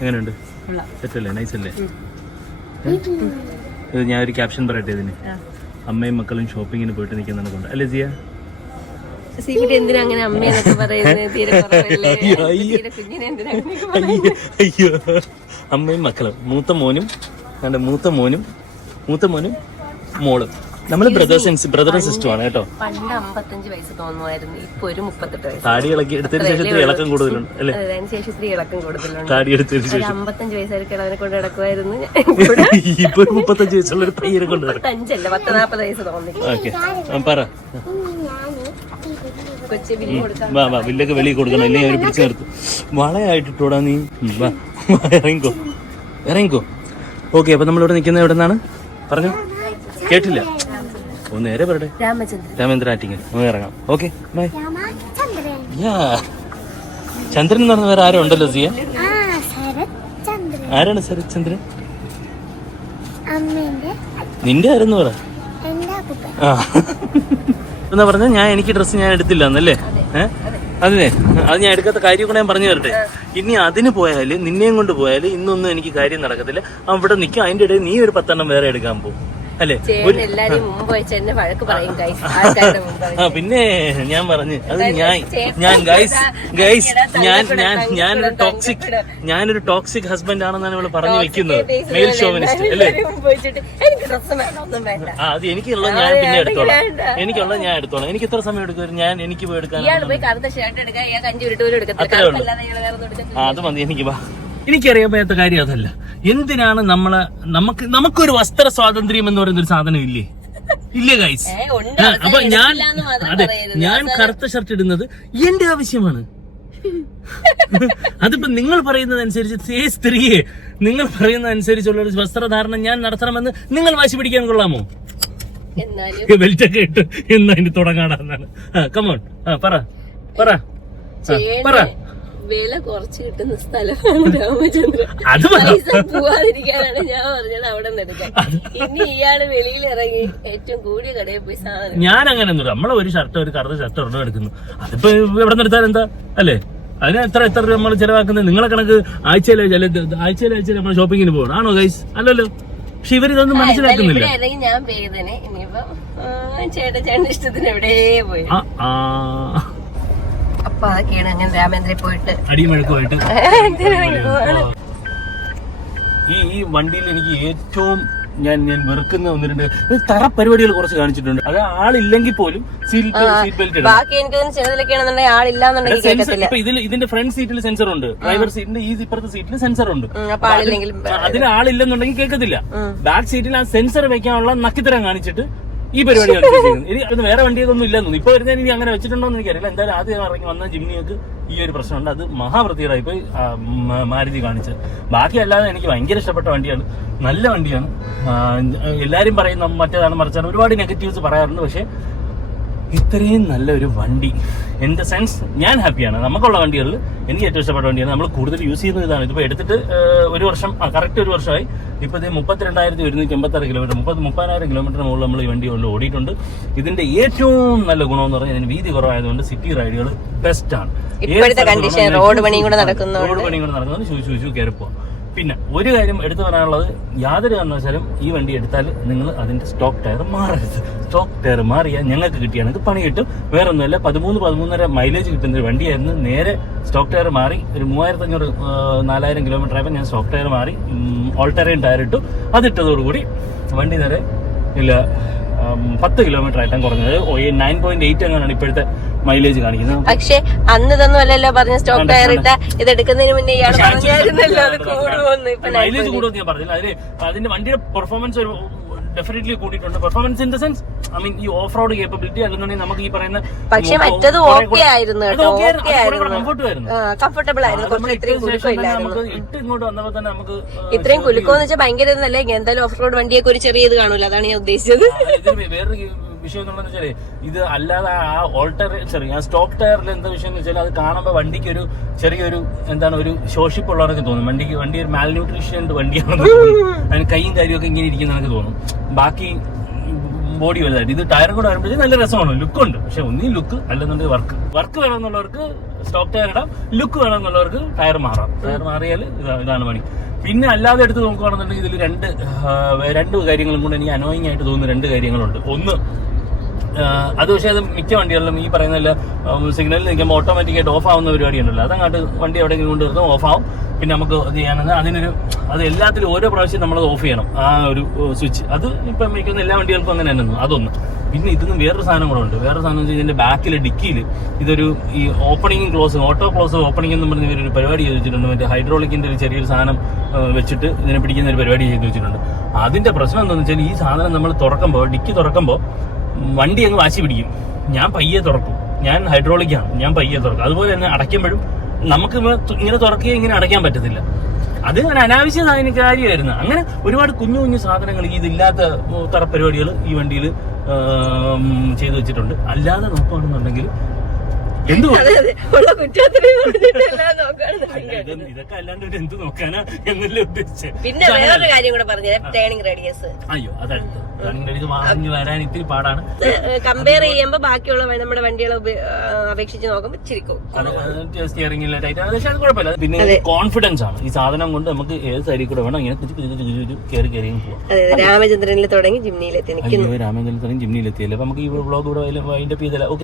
എങ്ങനെയുണ്ട്? സെറ്റല്ലേ? നൈസ് അല്ലേ? ഇത് ഞാനൊരു ക്യാപ്ഷൻ പറയട്ടെ ഇതിന്. അമ്മയും മക്കളും ഷോപ്പിങ്ങിന് പോയിട്ട് നിൽക്കുന്നതാണ് കൊണ്ട് അല്ലേ ജിയ? അയ്യോ, അമ്മയും മക്കളും മൂത്ത മോനും മോളും നമ്മള് ബ്രദർ ആൻഡ് സിസ്റ്റർ ആണ് കേട്ടോ. പണ്ട് 55 വയസ്സ് തോന്നുമായിരുന്നു, ഇപ്പൊ ഒരു 38 വയസ്സ്. താടി ഇളക്കി എടുത്തതിന് ശേഷം ഇളക്കം കൂടുതലുണ്ട് അല്ലേ? അതിനുശേഷം ഇത്തിരി ഇളക്കം കൂടുതലുണ്ട്. താടി എടുത്തതിന് ശേഷം 55 വയസ്സായിട്ട് കിളവനെ കൊണ്ട് നടക്കുമായിരുന്നു. ഇപ്പൊ 35 വയസ്സുള്ള ഒരു പയ്യനെ കൊണ്ട് 55 10-40 വയസ്സ് തോന്നി. ഓക്കെ, പറ. വാ വില്ലൊക്കെ വെളിയിൽ കൊടുക്കണം, അല്ലെങ്കിൽ അവർ പിടിച്ചു നിർത്തും. വളയായിട്ടിട്ടോടാ നീ. വാ ഇറങ്ങിക്കോ. ഓക്കെ, അപ്പൊ നമ്മളിവിടെ നിൽക്കുന്നത് എവിടെ നിന്നാണ് പറഞ്ഞു? കേട്ടില്ല. നേരെ പറയട്ടെ. രാമചന്ദ്ര ആറ്റിങ്ങൽ. ഇറങ്ങാം. Okay, by. ചന്ദ്രൻ എന്ന് പറഞ്ഞ വേറെ ആരും ഉണ്ടല്ലോ സിയ? ആരാണ് ശരത് ചന്ദ്രൻ? നിന്റെ ആരെന്ന് പറ. എന്നാ പറഞ്ഞ എനിക്ക് ഡ്രസ്സ് ഞാൻ എടുത്തില്ല എന്നല്ലേ? അതെ, അത് ഞാൻ എടുക്കാത്ത കാര്യം കൂടെ ഞാൻ പറഞ്ഞു തരട്ടെ. ഇനി അതിന് പോയാല്, നിന്നെയും കൊണ്ട് പോയാല് ഇന്നൊന്നും എനിക്ക് കാര്യം നടക്കത്തില്ല. അവിടെ നിൽക്കും, അതിന്റെ ഇടയിൽ നീ ഒരു 10 എണ്ണം വേറെ എടുക്കാൻ പോകും അല്ലേ? പിന്നെ ഞാൻ പറഞ്ഞു അത് ഞാനൊരു ടോക്സിക് ഹസ്ബൻഡ് ആണെന്നാണ് ഇവിടെ പറഞ്ഞു വെക്കുന്നത്. മെയിൽ ഷോവിനിസ്റ്റ് അല്ലേ? അത് എനിക്കുള്ള ഞാൻ പിന്നെ എടുത്തോളാം. ഞാൻ എടുത്തോളാം. എനിക്ക് എത്ര സമയം എടുക്കും? എനിക്ക് പോയി എടുക്കാൻ അത്രേ ഉള്ളൂ. അത് മതി എനിക്ക്. എനിക്കറിയാൻ പറ്റാത്ത കാര്യം അതല്ല. എന്തിനാണ് നമുക്കൊരു വസ്ത്ര സ്വാതന്ത്ര്യം എന്ന് പറയുന്ന ഒരു സാധനം ഇല്ലേ ഗൈസ്? അപ്പൊ ഞാൻ കറുത്ത ഷർട്ട് ഇടുന്നത് എന്റെ ആവശ്യമാണ്. അതിപ്പോ നിങ്ങൾ പറയുന്നതനുസരിച്ച് സ്ത്രീയെ നിങ്ങൾ പറയുന്നതനുസരിച്ചുള്ള ഒരു വസ്ത്രധാരണം ഞാൻ നടത്തണമെന്ന് നിങ്ങൾ വാശി പിടിക്കാൻ കൊള്ളാമോ? ബെൽറ്റൊക്കെ ഇട്ട് എന്നാ ഇനി തുടങ്ങാണെന്നാണ്. കമോൺ, പറ. വില കുറച്ച് കിട്ടുന്ന സ്ഥലമാണ് രാമചന്ദ്രൻ. പോവാതിരിക്കാനാണ് ഞാൻ പറഞ്ഞത് അവിടെ നിന്ന് എടുക്കാൻ. ഇനി ഇയാള് വെളിയിൽ ഇറങ്ങി ഏറ്റവും കൂടിയ കടയിൽ പോയി സാധനം. ഞാൻ അങ്ങനെ നമ്മളെ ഒരു കറുത്ത ഷർട്ട് ഒരെണ്ണം എടുക്കുന്നു. അതിപ്പോ എവിടെ നിന്ന് എടുത്താൽ എന്താ അല്ലേ? അതിന് എത്ര നമ്മൾ ചെലവാക്കുന്നത്? നിങ്ങളെ കണക്ക് ആഴ്ചയിലെ നമ്മൾ ഷോപ്പിങ്ങിന് പോകണം ആണോ ഗൈസ്? അല്ലല്ലോ. പക്ഷെ ഇവരിതൊന്നും മനസ്സിലാക്കുന്നില്ല. ഞാൻ പെയ്തനെ ഇനിയിപ്പം ചേട്ടന്റെ ഇഷ്ടത്തിന് എവിടെ പോയി. അപ്പൊ അതൊക്കെയാണ് അങ്ങനെ രാമേന്ദ്രൻ പോയിട്ട് അടിമഴക്കുമായിട്ട്. ഈ വണ്ടിയിൽ എനിക്ക് ഏറ്റവും ഞാൻ വെറുക്കുന്ന 1-2 തറ പരിപാടികൾ കുറച്ച് കാണിച്ചിട്ടുണ്ട്. അത് ആളില്ലെങ്കിൽ പോലും സീറ്റ് ബെൽറ്റ് ഇതിന്റെ ഫ്രണ്ട് സീറ്റിൽ സെൻസർ ഉണ്ട്, ഡ്രൈവർ സീറ്റിന്റെ ഈ ഇപ്പുറത്തെ സീറ്റിൽ സെൻസർ ഉണ്ട്. അതിന് ആളില്ലെന്നുണ്ടെങ്കിൽ കേൾക്കത്തില്ല. ബാക്ക് സീറ്റിൽ ആ സെൻസർ വെക്കാനുള്ള നക്കിത്തരം കാണിച്ചിട്ട് ഈ പരിപാടി ഇനി വേറെ വണ്ടിയൊന്നും ഇല്ലെന്നു. ഇപ്പൊ വരുന്നതിന് ഇനി അങ്ങനെ വെച്ചിട്ടുണ്ടോന്ന് എനിക്കറിയില്ല. എന്തായാലും ആദ്യം ഇറങ്ങി വന്ന ജിമ്മിയൊക്കെ ഈ ഒരു പ്രശ്നമുണ്ട്. അത് മഹാവൃത്തികേടായി പോയി മാരുതി കാണിച്ചത്. ബാക്കി അല്ലാതെ എനിക്ക് ഭയങ്കര ഇഷ്ടപ്പെട്ട വണ്ടിയാണ്, നല്ല വണ്ടിയാണ്. എല്ലാരും പറയുന്ന മറ്റേതാണ് മറിച്ചാണ് ഒരുപാട് നെഗറ്റീവ്സ് പറയാറുണ്ട്. പക്ഷെ ഇത്രയും നല്ലൊരു വണ്ടി ഇൻ ദ സെൻസ് ഞാൻ ഹാപ്പിയാണ്. നമുക്കുള്ള വണ്ടികളിൽ എനിക്ക് ഏറ്റവും ഇഷ്ടപ്പെട്ട വണ്ടിയാണ്. നമ്മൾ കൂടുതൽ യൂസ് ചെയ്യുന്നത് ഇതാണ്. ഇതിപ്പോൾ എടുത്തിട്ട് കറക്റ്റ് ഒരു വർഷമായി. ഇപ്പോൾ ഇത് 32,186 കിലോമീറ്റർ, 30,000 കിലോമീറ്ററിന് മുകളിൽ നമ്മൾ ഈ വണ്ടി കൊണ്ട് ഓടിയിട്ടുണ്ട്. ഇതിന്റെ ഏറ്റവും നല്ല ഗുണമെന്ന് പറഞ്ഞാൽ ഇതിന് വീതി കുറവായതുകൊണ്ട് സിറ്റി റൈഡുകൾ ബെസ്റ്റ് ആണ്. റോഡ് പണിയും കൂടെ നടക്കുന്നത് ശൂശു കയറിപ്പോ. പിന്നെ ഒരു കാര്യം എടുത്തു പറയാനുള്ളത്, യാതൊരു കാരണവശാലും ഈ വണ്ടി എടുത്താൽ നിങ്ങൾ അതിന്റെ സ്റ്റോക്ക് ടയർ മാറരുത്. സ്റ്റോക്ക് ടയർ മാറിയാൽ ഞങ്ങൾക്ക് കിട്ടിയാണെങ്കിൽ പണി കിട്ടും. വേറെ ഒന്നുമല്ല, 13-13.5 മൈലേജ് കിട്ടുന്ന ഒരു വണ്ടിയായിരുന്നു. നേരെ സ്റ്റോക്ക് ടയർ മാറി ഒരു 3,500-4,000 കിലോമീറ്റർ ആയപ്പോൾ ഞാൻ സ്റ്റോക്ക് ടയർ മാറി ഓൾട്ടറൈൻ ടയർ ഇട്ടു. അതിട്ടതോടുകൂടി വണ്ടി നേരെ 10 കിലോമീറ്റർ ആയിട്ടാണ് കുറഞ്ഞത്. 9.8 അങ്ങനെയാണ് ഇപ്പോഴത്തെ മൈലേജ് കാണിക്കുന്നത്. പക്ഷെ അന്ന് ഇതൊന്നും അല്ലല്ലോ പറഞ്ഞ സ്റ്റോക്ക് ടയർ ഇട്ട ഇത് എടുക്കുന്നതിന് മുന്നേ മൈലേജ് കൂടുമെന്ന് ഞാൻ പറഞ്ഞില്ല. അതിന്റെ വണ്ടിയുടെ പെർഫോമൻസ് ഡെഫിനറ്റ്ലി കൂട്ടിയിട്ടുണ്ട്. പെർഫോമൻസ് ഇൻ ദ സെൻസ് ഈ ഓഫ് റോഡ് കേപ്പബിലിറ്റി അല്ലെന്നുണ്ടെങ്കിൽ നമുക്ക് ഈ പറയുന്ന പക്ഷെ മറ്റത് ഓക്കെ ആയിരുന്നു, കംഫർട്ടബിൾ ആയിരുന്നു. ഇട്ട് ഇങ്ങോട്ട് വന്നപ്പോൾ തന്നെ നമുക്ക് ഇത്രയും കുലുക്കോന്ന് വെച്ചാൽ ഭയങ്കര ഇതല്ലേ. എന്തായാലും ഓഫ് റോഡ് വണ്ടിയൊക്കെ ഒരു ചെറിയ ഇത് കാണൂല, അതാണ് ഞാൻ ഉദ്ദേശിച്ചത്. വേറൊരു വിഷയം എന്നുള്ളതെന്ന് വെച്ചാല് ഇത് അല്ലാതെ ആ സ്റ്റോക്ക് ടയറിൽ എന്താ വിഷയം എന്ന് വെച്ചാൽ അത് കാണുമ്പോൾ വണ്ടിക്ക് ഒരു ചെറിയൊരു ഒരു ശോഷിപ്പുള്ളവർക്ക് തോന്നും. വണ്ടി ഒരു മാൽന്യൂട്രീഷൻ വണ്ടിയാണെന്ന് തോന്നും. അതിന് കൈയും കാര്യമൊക്കെ ഇങ്ങനെ ഇരിക്കുന്ന തോന്നും. ബാക്കി ബോഡി വലുതായിട്ട് ഇത് ടയറും കൂടെ വരുമ്പോഴേ നല്ല രസമാണ്, ലുക്കുണ്ട്. പക്ഷെ ഒന്നീ ലുക്ക് അല്ലെന്നുണ്ടെങ്കിൽ വർക്ക് വേണമെന്നുള്ളവർക്ക് സ്റ്റോക്ക് ടയർ ഇടാം. ലുക്ക് വേണമെന്നുള്ളവർക്ക് ടയർ മാറാം. ടയർ മാറിയാൽ ഇതാണ് പണി. പിന്നെ അല്ലാതെ എടുത്ത് നോക്കുകയാണെന്നുണ്ടെങ്കിൽ ഇതിൽ രണ്ട് കാര്യങ്ങളും കൂടെ എനിക്ക് അനോയിങ് ആയിട്ട് തോന്നുന്ന രണ്ട് കാര്യങ്ങളുണ്ട്. ഒന്ന്, അത് പക്ഷേ അത് മിക്ക വണ്ടികളിലും ഈ പറയുന്ന സിഗ്നലിൽ നിൽക്കുമ്പോൾ ഓട്ടോമാറ്റിക്കായിട്ട് ഓഫ് ആവുന്ന പരിപാടി ഉണ്ടല്ലോ. അതങ്ങോട്ട് വണ്ടി എവിടെയെങ്കിലും കൊണ്ട് നിർത്തും, ഓഫ് ആവും. പിന്നെ നമുക്ക് ഇത് ചെയ്യാനെന്ന് അത് എല്ലാത്തിലും ഓരോ പ്രാവശ്യം നമ്മളത് ഓഫ് ചെയ്യണം, ആ ഒരു സ്വിച്ച്. അത് ഇപ്പം മിക്കുന്ന എല്ലാ വണ്ടികൾക്കും അങ്ങനെ തന്നെ. അതൊന്ന്. പിന്നെ ഇതിന് വേറൊരു സാധനം കൂടെ ഉണ്ട്. വേറൊരു സാധനം വെച്ചാൽ ഇതിന്റെ ബാക്കിലെ ഡിക്കിയിൽ ഇതൊരു ഈ opening close, auto close opening എന്ന് പറഞ്ഞ ഇവരൊരു പരിപാടി ചെയ്ത് വെച്ചിട്ടുണ്ട്. മറ്റേ ഹൈഡ്രോളിക്കിന്റെ ഒരു ചെറിയൊരു സാധനം വെച്ചിട്ട് ഇതിനെ പിടിക്കുന്ന ഒരു പരിപാടി ചെയ്ത് വെച്ചിട്ടുണ്ട്. അതിന്റെ പ്രശ്നം എന്താണെന്ന് വെച്ചാൽ ഈ സാധനം നമ്മൾ തുറക്കുമ്പോൾ, ഡിക്കി തുറക്കുമ്പോൾ വണ്ടി അങ്ങ് വാശി പിടിക്കും. ഞാൻ പയ്യെ തുറക്കും, ഞാൻ ഹൈഡ്രോളിക്കാണ്, ഞാൻ പയ്യെ തുറക്കും. അതുപോലെ തന്നെ അടയ്ക്കുമ്പോഴും നമുക്ക് ഇങ്ങനെ തുറക്കുകയും ഇങ്ങനെ അടയ്ക്കാൻ പറ്റത്തില്ല. അത് അനാവശ്യ കാര്യമായിരുന്നു. അങ്ങനെ ഒരുപാട് കുഞ്ഞു കുഞ്ഞു സാധനങ്ങൾ ഇതില്ലാത്ത തരപരിപാടികൾ ഈ വണ്ടിയിൽ ചെയ്തു വെച്ചിട്ടുണ്ട്. അല്ലാതെ നോക്കുകയാണെന്നുണ്ടെങ്കിൽ ഇതൊക്കെ അല്ലാണ്ട് ഒരു എന്ത് നോക്കാനാ എന്നല്ലേ ഉദ്ദേശിച്ചത്. പിന്നെ വേറൊരു കാര്യം കൂടെ പറഞ്ഞുതരാം, ടേണിംഗ് റേഡിയസ്. അയ്യോ, അതടുത്ത് ടേണിംഗ് റേഡിയസ് വാങ്ങി വരാൻ ഇത്തിരി പാടാണ്. കമ്പയർ ചെയ്യുമ്പോൾ ബാക്കിയുള്ള നമ്മുടെ വണ്ടികളെ അപേക്ഷിച്ച് നോക്കുമ്പോൾ ചിരിക്കും. സ്റ്റിയറിംഗിലെ ടൈറ്റ്, പക്ഷേ അത് കുഴപ്പമില്ല. പിന്നെ കോൺഫിഡൻസ് ആണ് ഈ സാധനം കൊണ്ട്. നമുക്ക് ഏത് സൈഡിൽ കൂടെ വേണം ഇങ്ങനെ കയറി കയറിയും പോവാം. രാമചന്ദ്രനിൽ തുടങ്ങി ജിംനിയിലെത്തി. രാമചന്ദ്രനിൽ തുടങ്ങി ജിംനിയിലെത്തിയല്ലേ. അപ്പൊ നമുക്ക് ഈ വ്ളോഗ് ഇവിടെ വൈൻഡപ്പ് ചെയ്തല്ല.